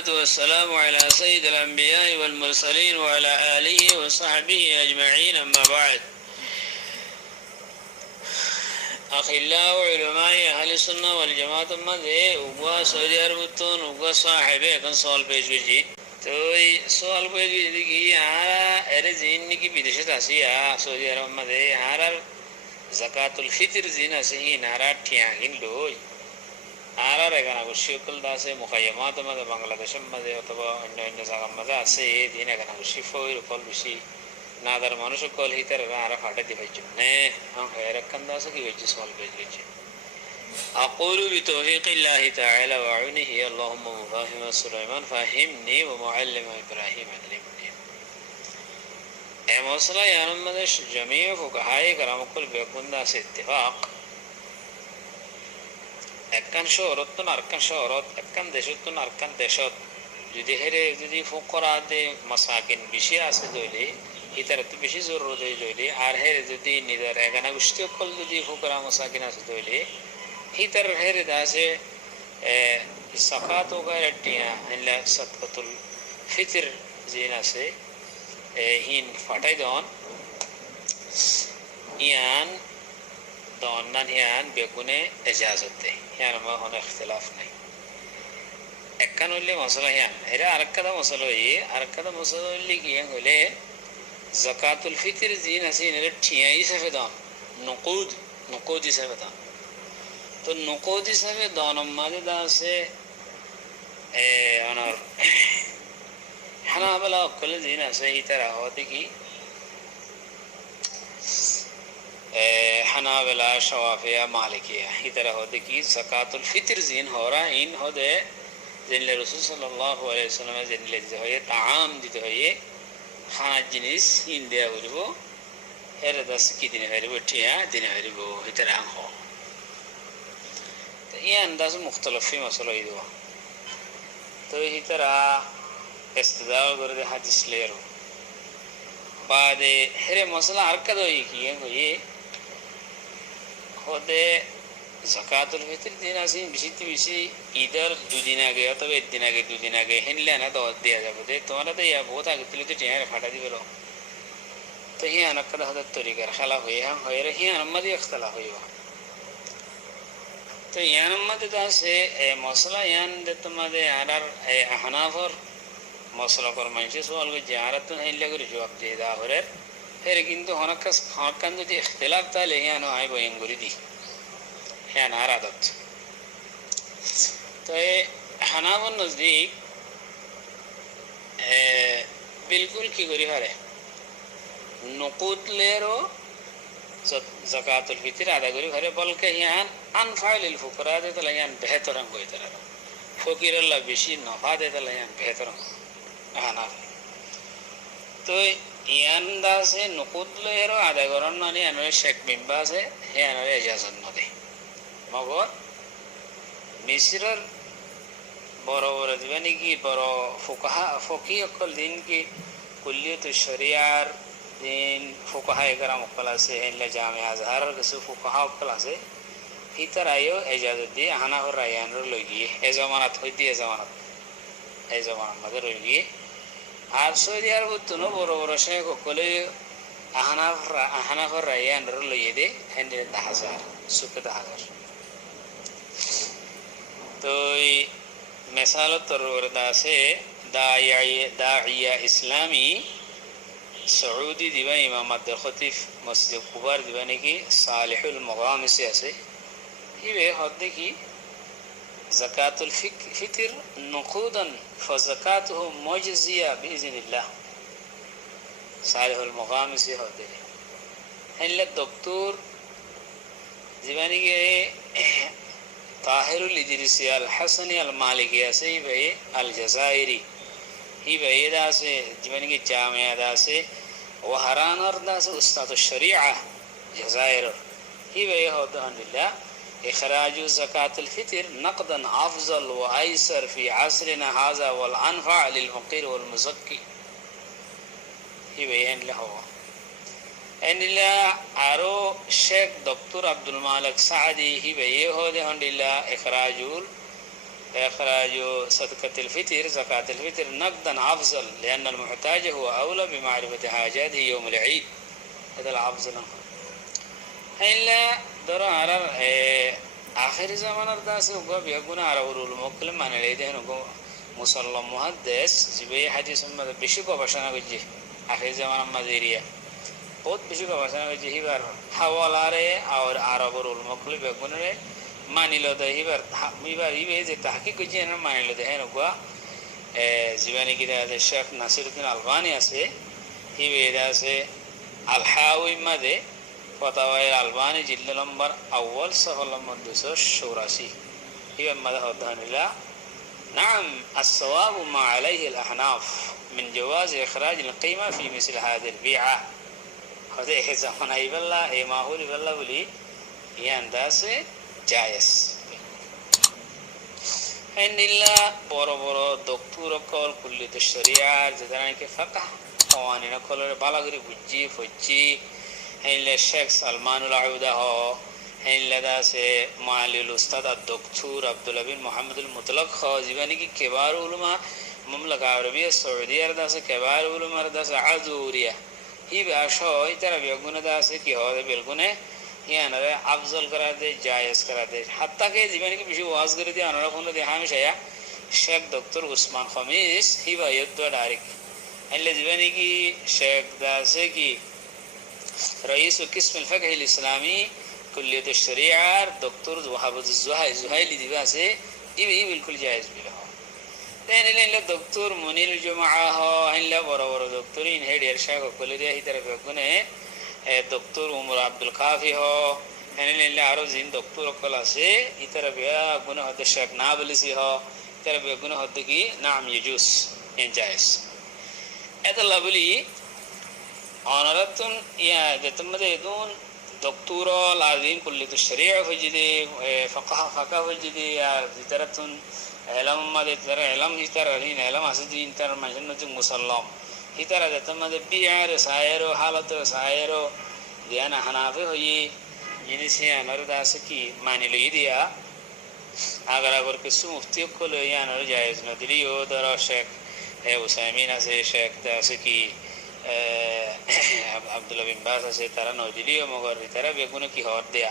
والصلاة والسلام على سيد الأنبياء والمرسلين وعلى آله وصحبه أجمعين أما بعد أخلاء علماء أهل السنة والجماعة مذهب وقوى سعودي عربتون وقوى صاحبه كان سؤال بيجوجي تو سؤال بيجوجي كي هارا أرزين نكي بدشت أسيا سعودي عرب مذهب هارا زكاة الفطر زين أسيه نارا تياغين لوي هارا رغانا وشيكل داسه مخيمات مذهب بنغلاديش مذهب অথবা অন্য অন্য জায়গা মধ্যে আছে দিন এখানে শিফোর কল বেশি নাদার মানুষ কল হিতার আর ফাটে দিবাই জন্য হ্যাঁ হেরাকান দাস কি হইছে সওয়াল পেয়েছে أقول بتوفيق الله تعالى وعونه اللهم مفاهم سليمان فهمني ومعلم إبراهيم علمني مسألة يعني مدى جميع فقهاء کرام كل بيكون داس اتفاق একখান শহরত আরকান শহরত একখান দেশত আরকান দেশত যদি হেরে যদি ফুকরাতে মাসাকিন বেশি আছে দইলে হিতার তো বেশি জরুরত হয়ে জইলে আর হেরে যদি নিদার এগানা গোষ্ঠী কল যদি ফুকরা মাসাকিন আছে দইলে হিতার হেরে দাসে সাকাত ওগারে টিয়া ইল্লা সাদকাতুল ফিতর জিন আছে হিন ফাটাই দন ইয়ান দন্নান ইয়ান বেগুনে ইজাজত দেয় ইয়ান মা কোনো ইখতিলাফ নাই একখান হইলে মশলা ইয়ান এরা আরেকটা মশলা হই আরেকটা মশলা হইলে কি হইলে যাকাতুল ফিতর জিন আছে এর ঠিয়াই হিসাবে দান নকুদ হিসাবে দান তো নকুদ হিসাবে দান মাঝে দাসে অনর হানাবলা কল জিন আছে ইতারা হতে কি حنابلة شوافية مالكية هي ترى هذا كي زكاة الفطر زين هورا إن هذا زين الرسول صلى الله عليه وسلم زين اللي هي طعام دي هي خان جنس إن ده هو هذا داس كي دين هربو تيا دين هربو هي ترى هو ये अंदाज़ मुख्तलिफ ही मसला ही हुआ तो इसी तरह इस्तेदाल गुरुदे हदीस ले रो बाद हेरे मसला हरकत हुई कि ये होते ज़कातुल फितर दिन आसिन बिशिती बिशी इधर दो दिन आगे या तो एक दिन आगे हिंदले ना तो दिया जाए दे तुम्हारा तो यह बहुत आगे तुले तो टेंगर फाटा दी बोलो तो ये अनक का हदत तरीका रखला हुई है होए रही है अनमदी अख्तला हुई हुआ तो ये अनमदी दासे मसला यान दे तुम्हारे आरार हनाफर मसला कर मंशे सवाल को ज़ियारत तो नहीं लग रही जो आप दे दा हो रहे फिर किंतु हनकन तो इख्तिलाफ था ले यानो आए बोएंगुरी दी या नारादत तो ये हनावन नज़दीक बिल्कुल की गुरी हरे नकुद ले रो ज़कातुल फितर आधा गुरी हरे बल्कि यान अनफाइल फुकरा दे तो यान बेहतर अंगो इतना फकीर अल्लाह बिशी नफा दे तो यान बेहतर अंगो तो ইয়ানদা সে নকুদলে এর আদায় করার নানি আনরে শেখ বিম্বা আছে হে আনরে ইজাজত নদে মগর মিশরের বড় বড় দিবানি কি বড় ফুকাহা ফকি অকল দিন কি কুল্লিয়ত শরিয়ার দিন ফুকাহা একরাম অকল আছে হেলে জামে আজহারের কিছু ফুকাহা অকল আছে ভিতর আয়ো ইজাজত দিয়ে হানাফর রায়ানর লই গিয়ে এ জামানত হইতে এ জামানত মধ্যে রই গিয়ে আর সৌদি আরব তো বড় বড় শেখ কলে আহনাফর রায়ান লইয়ে দে হেন্ডে 10,000 সুকে 10,000 তো মিসালত তরবরদা আছে দাইয়া ইসলামী সৌদি দিবা ইমামাত খতিব মসজিদ কুবার দিবা নাকি সালেহুল মুগামিসি আছে ইবে হদ কি زكاة الفطر نقودا فزكاته مجزية بإذن الله صالح المغامس هذا هلا الدكتور زماني के طاهر الإدريسي الحسني المالكي से भाई الجزائري ही भाई दासे زماني के जामिया दासे वहरानर दासे उस्ताद الشريعة جزائر ही भाई هذا الحمدلله إخراج زكاة الفطر نقدا أفضل وأيسر في عصرنا هذا والأنفع للفقير والمزكي هي بيان له إن الله أرو شيخ دكتور عبد المالك سعدي هي بيه هذا هند الله إخراج إخراج صدقة الفطر زكاة الفطر نقدا أفضل لأن المحتاج هو أولى بمعرفة حاجاته يوم العيد هذا الأفضل إلا درا على آخر زمان أرداس وقا بيقونا على ورول مكلم من العيد هنقو مسلم محدث زبي حديث ما بيشكو بشنا وجه آخر زمان مديرية बहुत বেশি গবেষণা হয়েছে হিবার হাওয়ালারে আর আরবর উলমকলে বেগুনরে মানিল দে হিবার হিবার হিবে যে তাহকিক করছে না মানিল দে হেন গোয়া জীবানী কিরা আছে শেখ নাসিরউদ্দিন আলবানি আছে হিবে এটা আছে আল হাওয়ি মাদে ফতাওয়ায়ে আলবানি জিল্দ নম্বর আউয়াল সফল নম্বর 284 হিবে মাদে হদানিলা نعم الصواب ما عليه الأحناف من جواز إخراج القيمة في مثل هذه البيعة هذا زمان أي بالله أي ماحول بالله بولي ينداس جائز إن الله برو برو دكتور كول كلية الشريعة زدنا كفقه قوانين كل بالغري بجي فجي إن الشيخ سلمان العودة هو إن لداس مالي الأستاذ الدكتور عبد الله بن محمد المطلق خازباني كي كبار علماء مملكة عربية السعودية لداس كبار علماء لداس عذورية ही भाषा इतर बेगुने दास की हो दे बेगुने यहाँ नरे अफजल करा दे जायज़ करा दे हत्ता के जीवन की विषय वाज कर दिया अनरा कौन दे हमें शाया शेख डॉक्टर उस्मान खमीस ही बायत तो डायरेक्ट ऐले जीवन की शेख दास की रईस किस्म फ़िक़्ह इस्लामी कुल्लियत शरीआ डॉक्टर वहाबत ज़ुहाइली दिवासे ये बिल्कुल जायज़ भी रहा إن الدكتور منير الجماعة هو إن لا برا دكتورين هيد يرشاق كل ده هي ترى بيكونه الدكتور عمر عبد الكافي هو إن لا عروضين دكتور كلاسه هي ترى بيكونه هذا الشيخ نابلسي هو ترى بيكونه هذا كي نعم يجوز إنجاز هذا لابلي أنا رتون يا جتمده يدون دكتورا لازم كلية الشريعة فجدي فقه فجدي يا ترتون علم ما ترى علم ترى هين علم أسدين ترى ما جنة مسلم هي ترى جتما دبيع رسائره حالته رسائره ديانا حنافه هي جنسي أنا رداس كي ماني ليديا أگر كسو مفتي كل يانا رجايز ندريو درا شيخ وسامين أسي شيخ داس كي عبد الله بن باز أسي ترى ندريو مگر ترى بيكونه كي هور ديا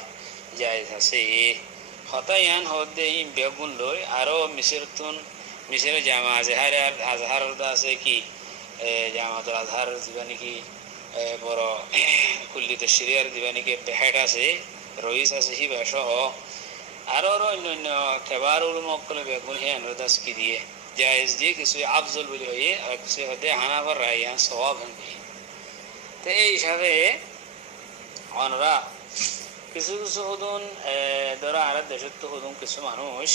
جايز أسي خطايان هودي إن بيقول لوي أرو مصيرتون مصير جامعة أزهر داسة كي جامعة الأزهر ديواني كي برا كلية الشريعة ديواني كي بحيرة سه رئيس أسهي باشا هو أرو إنه كبار علماء كله بيقول هي أنو داس كي ديه جائز ديه كسوي أفضل بليه أو كسوي هدي هنا بر رأيان صواب هم بيه تأيش هذا عنرا কিছু কিছু হদুন ধরো আর দেশের তো হদুন কিছু মানুষ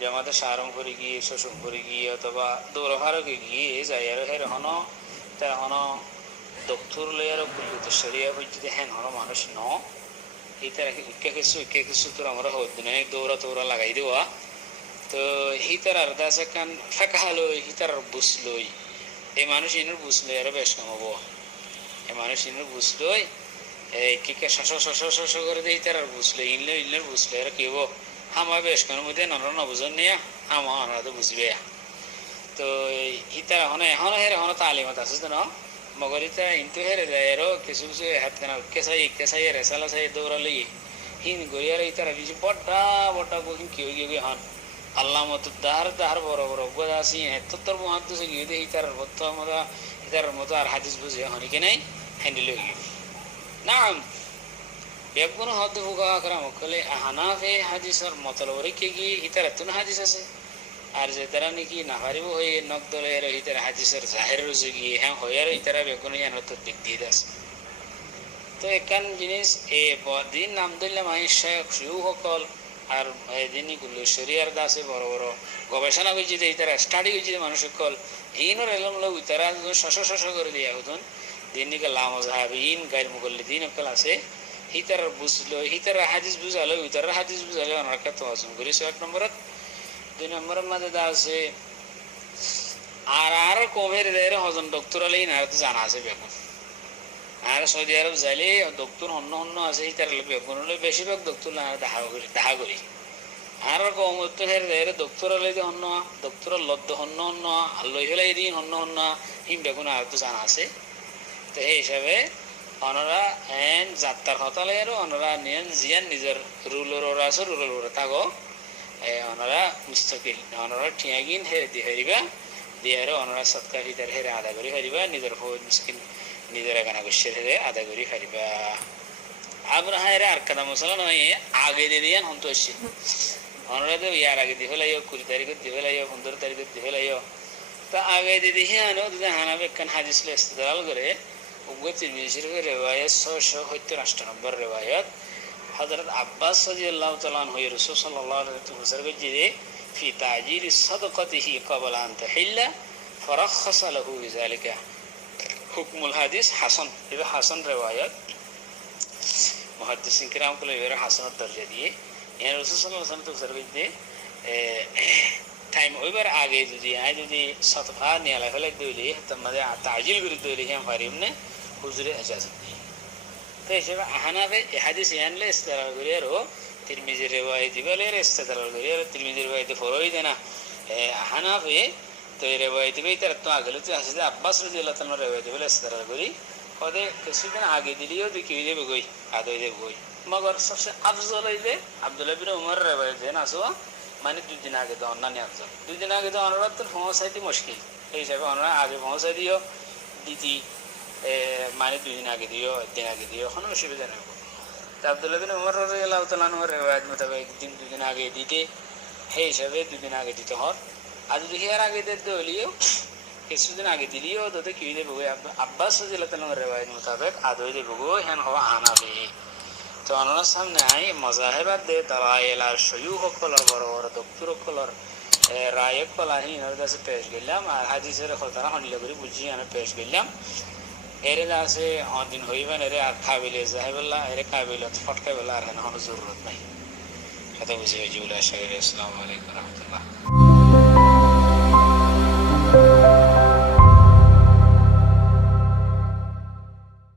জামাতে সারম করে গিয়ে শোষণ করে গিয়ে অথবা দৌড়াভারকে গিয়ে যাই আর হের হন তার হন ডক্টর লয়ার কুল্লিত শরিয়া হইতে হ্যান হন মানুষ ন এই তার ইকে কিছু তোর আমরা হদিন দৌড়া তৌড়া লাগাই দেওয়া তো হিতার আর দাস কান ফাঁকা লই হিতার বুঝ লই এই মানুষ ইনের বুঝ লই আর বেশ কামাবো এই মানুষ ইনের বুঝ লই কিকে শশ করে দিই তার বুঝলে ইলের বুঝলে আর কি হবো হামা বেশ কারণ মধ্যে নানা বুঝন নিয়ে হামা আমরা তো বুঝবে তো ইতার এখন হের এখন তালিমত আছে তো না মগর ইতা ইন্তু হেরে যায় আরো কিছু কিছু হাত কেনা কেসাই রেসালা চাই দৌড়া লই হিন গড়িয়ার ইতার কিছু বড়া বহিন কি গিয়ে হন আল্লাহ মতো দাহার বড় বড় গোদা আসি তোর মহাত গিয়ে দিয়ে ইতার মতো আর হাদিস বুঝে হনি কি নাই হ্যান্ডেল হয়ে গিয়ে نعم بيكون هذا فوقا كرام كله أحنافه حديث اور مطلوبه كي هترتون حديث আছে আর যে তারা নাকি নাহারি হয়ে নকদলে এর ভিতরে হাদিসের জাহির রুজুগি হ্যাঁ হয়ার ভিতরে বেগুন ইয়ানো তো দিক দিয়ে দাস তো একান জিনিস এ দিন নাম দিলে মাইশা শুরু হকল আর দিনই গুলো শরিয়ার দাসে বড় বড় গবেষণা করে যদি তারা স্টাডি করে যদি মানুষ সকল এইনর এলম লোক তারা শশ করে দিয়া হতন দিনকে লামজাহাবিন গাইর মুকল্লিদিন অকল আছে হিতার বুঝলো হিতার হাদিস বুঝালো হিতার হাদিস বুঝালো ওনার কাছে ওয়াজুম করেছে এক নম্বরত দুই নম্বরের মধ্যে আছে আর কমের দেয় হজন ডক্টর আলাই না তো জানা আছে বেগুন আর সৌদি আরব যাইলে ডক্টর অন্য আছে হিতার বেগুন হলে বেশিরভাগ ডক্টর না দেখা করি আর কমতো হের দপ্তর লইতে হন্য দপ্তর লদ্দ হন্য হন্য লই ফেলাই দিন হন্য হন্য হিমটা কোনো আর তো জানা আছে তো সেই হিসাবে অনরা এন যাত্রার হতালে আর অনরা নিয়েন জিয়ান নিজের রুলের ওরা আছে রুলের ওরা থাকো অনরা মুস্তকিল অনরা ঠিয়াগিন হেরে দি হারিবা দিয়ে আর অনরা সৎকা ভিতর হেরে আদা করি হারিবা নিজের ফৌজ মুস্কিন নিজের এখানে গোষ্ঠীর হেরে আদা করি হারিবা আমরা হায়রে আর কাদা মশলা নয় আগে দিয়ে দিয়ান হন্ত আসছি অনরা তো ইয়ার আগে দিয়ে ফেলাইও 20 তারিখে দিয়ে ফেলাইও 15 তারিখে দিয়ে ফেলাইও তা আগে দিদি হিয়ানো দিদি হানাবে কান হাদিস লে ইস্তেদলাল করে উগ্গতি বিশরফে রিওয়ায়াত 678 নম্বর রিওয়ায়াত হযরত আব্বাস রাদিয়াল্লাহু তাআলা আনহু রাসূল সাল্লাল্লাহু আলাইহি ওয়াসাল্লাম যে ফি তাজির সাদকাতিহি ক্বাবলা আন তাহিল্লা ফারাখাসা লাহু বিযালিকা হুকমুল হাদিস হাসান এটা হাসান রিওয়ায়াত মুহাদ্দিসিন কিরাম কলে এর হাসানাত দরজা দিয়ে এর রাসূল সাল্লাল্লাহু আলাইহি ওয়াসাল্লাম তফসির করতে টাইম ওইবার আগে যদি আয় যদি সতফা নিয়ে ফেলে দইলে তোমাদের তাজিল করে দইলে হ্যাঁ পারিম না হুজুরে ইজাজত নেই তো হিসেবে আহানাবে হাদিস আনলে ইস্তেদলাল করে আরো তিরমিজির রিওয়ায়াত দিবেলে ইস্তেদলাল করে আর তিরমিজির রিওয়ায়াত ফরই দেনা আহানাবে তো এই রিওয়ায়াত দিবে তার তো আগলে তো আছে আব্বাস রাদিয়াল্লাহু তাআলা রিওয়ায়াত দিবেলে ইস্তেদলাল করি ওদের কিছুদিন আগে দিলিও দেখি হয়ে যাবে গই আদই দেব গই মগর সবচেয়ে আফজল হইলে আব্দুল্লাহ বিন উমর রিওয়ায়াত দেন আসো মানে 2 দিন আগে তো অন্যান্য আফজল 2 দিন আগে তো অনরাত তো পৌঁছাইতে মুশকিল এই হিসাবে অনরা আগে পৌঁছাই দিও দিদি মানে 2 দিন আগে দিও 1 দিন আগে দিও কোনো অসুবিধা নেই তা আব্দুল্লাহ বিন উমর রাদিয়াল্লাহু তাআলা আনহুর রিওয়ায়াত মোতাবেক একদিন 2 দিন আগে দিতে সেই হিসাবে 2 দিন আগে দিতে হয় আর যদি এর আগে দিতে হলিও কিছুদিন আগে দিলিও তোতে কি দেব আব্বাস রাদিয়াল্লাহু তাআলা রিওয়ায়াত মোতাবেক আদই দেব গো হেন হওয়া আনাবে তো অনার সামনে আই মজাহেবাদ দে দালাইল আর শয়ুখ কলর বড় বড় দক্তর কলর রায়ক কলাহি এর কাছে পেশ গেলাম আর হাদিসের কথা হনিলে করে বুঝি আমি পেশ গেলাম এর কাছে দিন হইবেন এর আর কাবিলে জাহেবুল্লাহ এর কাবিলত ফটকা বেলা আর কোনো জরুরত নাই কথা বুঝি জিউলা শাহরি আসসালামু আলাইকুম ওয়া রাহমাতুল্লাহ